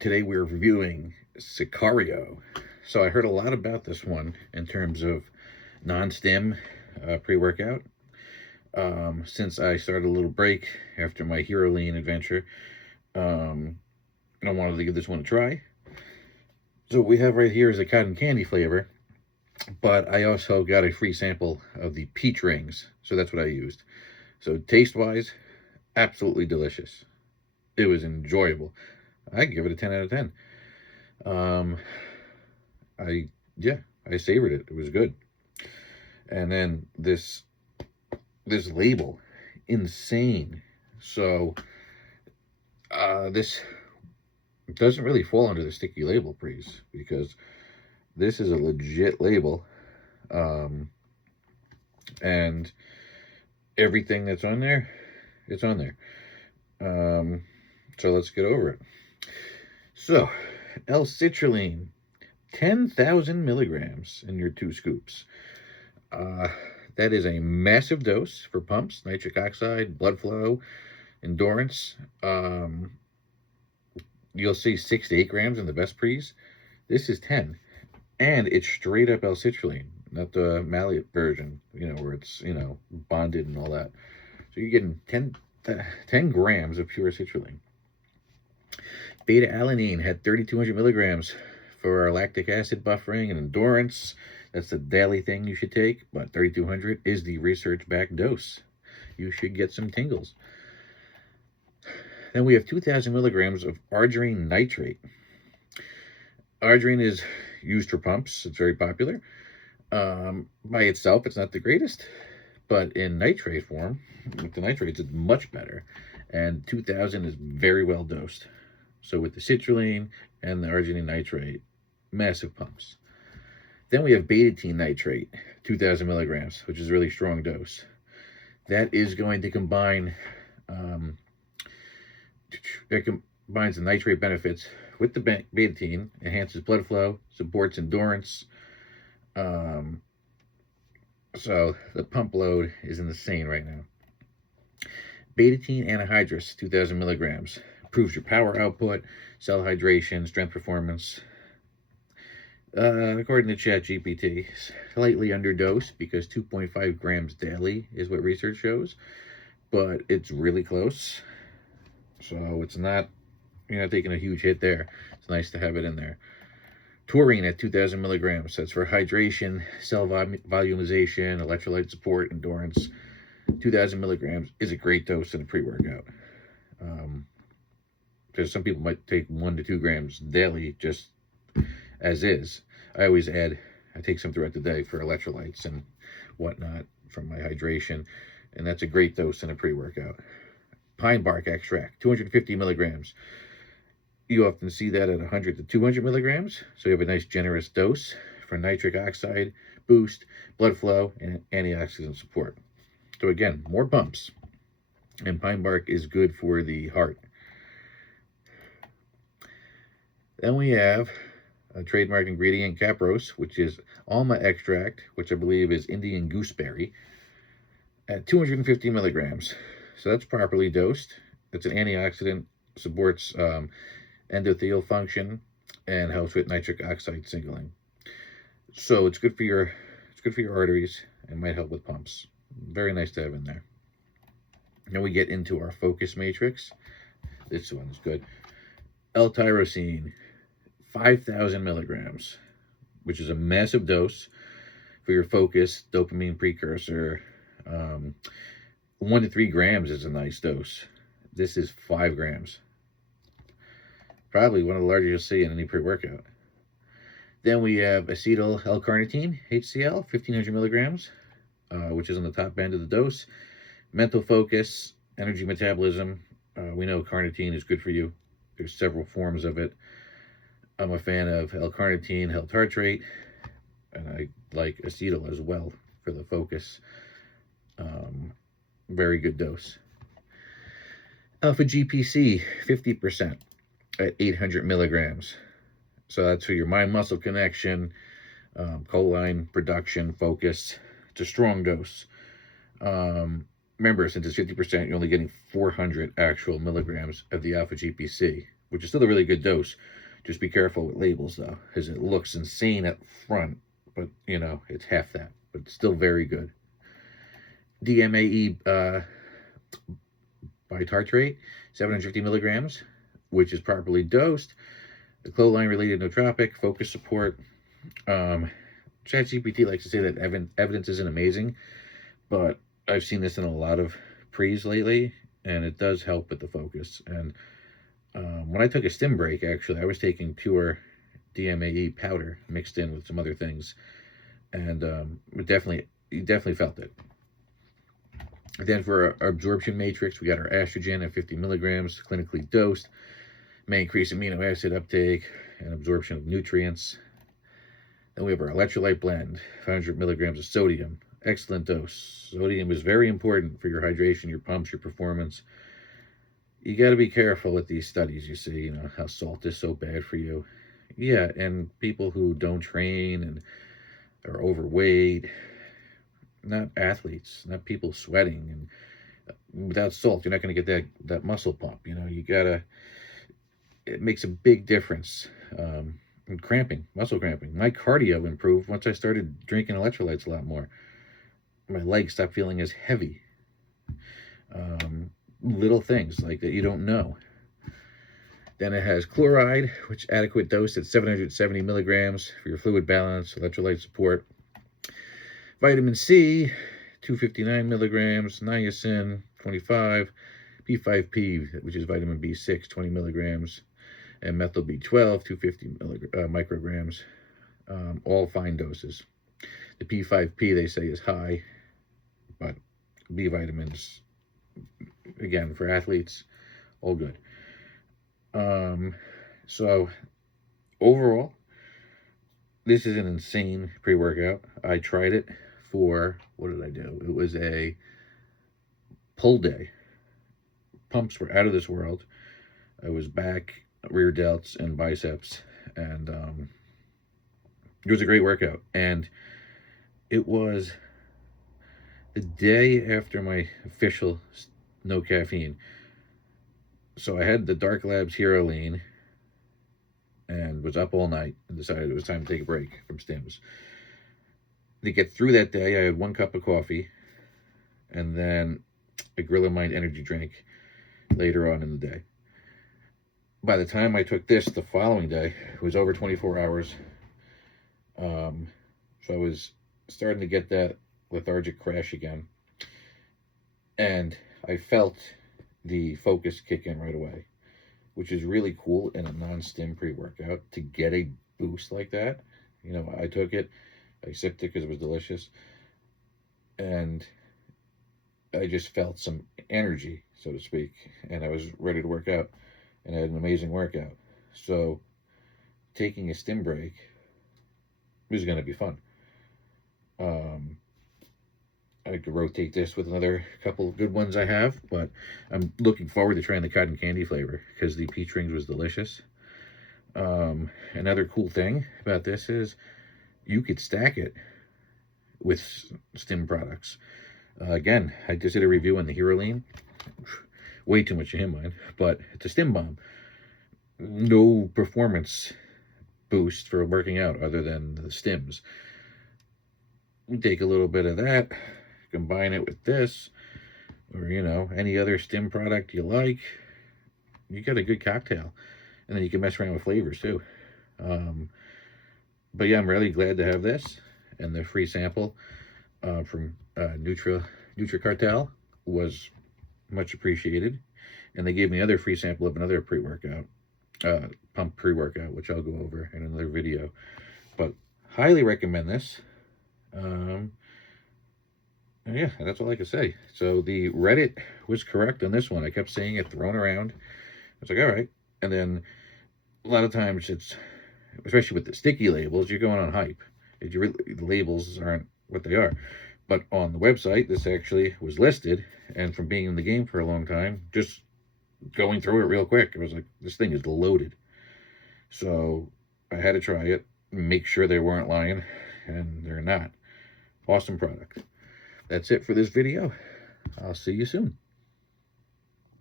Today we're reviewing Sicario. So I heard a lot about this one in terms of non-stim pre-workout. Since I started a little break after my Hero Lean adventure, I wanted to give this one a try. So what we have right here is a cotton candy flavor, but I also got a free sample of the peach rings, so that's what I used. So taste-wise, absolutely delicious. It was enjoyable. I give it a 10 out of 10. Um, I yeah, I savored it. It was good. And then this label, insane. So this doesn't really fall under the sticky label praise because this is a legit label, and everything that's on there, it's on there. So let's get over it. So, L-citrulline, 10,000 milligrams in your 2 scoops. That is a massive dose for pumps, nitric oxide, blood flow, endurance. You'll see 6 to 8 grams in the best pre's. This is 10. And it's straight up L-citrulline, not the malleate version, where it's, bonded and all that. So you're getting 10 grams of pure citrulline. Beta-alanine had 3,200 milligrams for our lactic acid buffering and endurance. That's the daily thing you should take, but 3,200 is the research-backed dose. You should get some tingles. Then we have 2,000 milligrams of arginine nitrate. Arginine is used for pumps. It's very popular. By itself, it's not the greatest, but in nitrate form, with the nitrates, it's much better. And 2,000 is very well dosed. So with the citrulline and the arginine nitrate, massive pumps. Then we have betaine nitrate, 2,000 milligrams, which is a really strong dose. That is going to combine, that combines the nitrate benefits with the betaine, enhances blood flow, supports endurance. So the pump load is insane right now. Betaine anhydrous, 2,000 milligrams. Improves your power output, cell hydration, strength performance. According to ChatGPT, slightly underdosed because 2.5 grams daily is what research shows, but it's really close. So it's not, you're not taking a huge hit there. It's nice to have it in there. Taurine at 2,000 milligrams. That's for hydration, cell volumization, electrolyte support, endurance. 2,000 milligrams is a great dose in a pre-workout. Because some people might take 1 to 2 grams daily just as is. I always add, I take some throughout the day for electrolytes and whatnot from my hydration, and that's a great dose in a pre-workout. Pine bark extract, 250 milligrams. You often see that at 100 to 200 milligrams, so you have a nice generous dose for nitric oxide boost, blood flow, and antioxidant support. So again, more pumps, and pine bark is good for the heart. Then we have a trademark ingredient, Capros, which is alma extract, which I believe is Indian gooseberry, at 250 milligrams. So that's properly dosed. It's an antioxidant, supports endothelial function, and helps with nitric oxide signaling. So it's good for your arteries and might help with pumps. Very nice to have in there. Then we get into our focus matrix. This one's good. L-tyrosine, 5,000 milligrams, which is a massive dose for your focus, dopamine precursor. 1 to 3 grams is a nice dose. This is 5 grams. Probably one of the largest you'll see in any pre-workout. Then we have acetyl L-carnitine, HCl, 1,500 milligrams, which is on the top end of the dose. Mental focus, energy metabolism. We know carnitine is good for you. There's several forms of it. I'm a fan of L-carnitine, L-tartrate, and I like acetyl as well for the focus. Very good dose. Alpha GPC, 50% at 800 milligrams. So that's for your mind-muscle connection, choline production, focus. It's a strong dose. Remember, since it's 50%, you're only getting 400 actual milligrams of the alpha GPC, which is still a really good dose. Just be careful with labels, though, because it looks insane up front, but, you know, it's half that, but it's still very good. DMAE bitartrate, 750 milligrams, which is properly dosed. The clothesline-related nootropic, focus support. ChatGPT likes to say that evidence isn't amazing, but I've seen this in a lot of pre's lately, and it does help with the focus. And when I took a stim break, actually, I was taking pure DMAE powder mixed in with some other things, and you definitely felt it. Then for our absorption matrix, we got our estrogen at 50 milligrams, clinically dosed, may increase amino acid uptake and absorption of nutrients. Then we have our electrolyte blend, 500 milligrams of sodium, excellent dose. Sodium is very important for your hydration, your pumps, your performance. You got to be careful with these studies. You see, you know, how salt is so bad for you. Yeah, and people who don't train and are overweight, not athletes, not people sweating, and without salt, you're not going to get that muscle pump. You know, you gotta. It makes a big difference. In cramping, muscle cramping. My cardio improved once I started drinking electrolytes a lot more. My legs stopped feeling as heavy. Little things like that you don't know. Then it has chloride, which adequate dose at 770 milligrams for your fluid balance, electrolyte support. Vitamin C, 259 milligrams. Niacin, 25. P5P, which is vitamin B6, 20 milligrams. And methyl B12, 250 micrograms. All fine doses. The P5P, they say, is high, but B vitamins, again, for athletes, all good. So overall, this is an insane pre-workout. I tried it for, what did I do? It was a pull day. Pumps were out of this world. I was back, rear delts, and biceps, and it was a great workout. And it was the day after my official no caffeine. So I had the Dark Labs Hero Lean and was up all night and decided it was time to take a break from stims. To get through that day, I had 1 cup of coffee and then a Gorilla Mind energy drink later on in the day. By the time I took this the following day, it was over 24 hours. So I was starting to get that lethargic crash again. And I felt the focus kick in right away, which is really cool in a non-stim pre-workout to get a boost like that. You know, I took it, I sipped it because it was delicious, and I just felt some energy, so to speak, and I was ready to work out, and I had an amazing workout. So taking a stim break is going to be fun. I could rotate this with another couple of good ones I have, but I'm looking forward to trying the cotton candy flavor because the peach rings was delicious. Another cool thing about this is you could stack it with stim products. Again, I just did a review on the Hero Lean. Way too much of him, man, but it's a stim bomb. No performance boost for working out other than the stims. You take a little bit of that, combine it with this, or, you know, any other stim product you like, you got a good cocktail. And then you can mess around with flavors too. But yeah, I'm really glad to have this, and the free sample from Xtremis Cartel was much appreciated. And they gave me another free sample of another pre-workout, pump pre-workout, which I'll go over in another video. But highly recommend this. Yeah, that's all I can say. So the Reddit was correct on this one. I kept seeing it thrown around. I was like, all right. And then a lot of times it's, especially with the sticky labels, you're going on hype. The labels aren't what they are. But on the website, this actually was listed. And from being in the game for a long time, just going through it real quick, I was like, this thing is loaded. So I had to try it, make sure they weren't lying, and they're not. Awesome product. That's it for this video. I'll see you soon.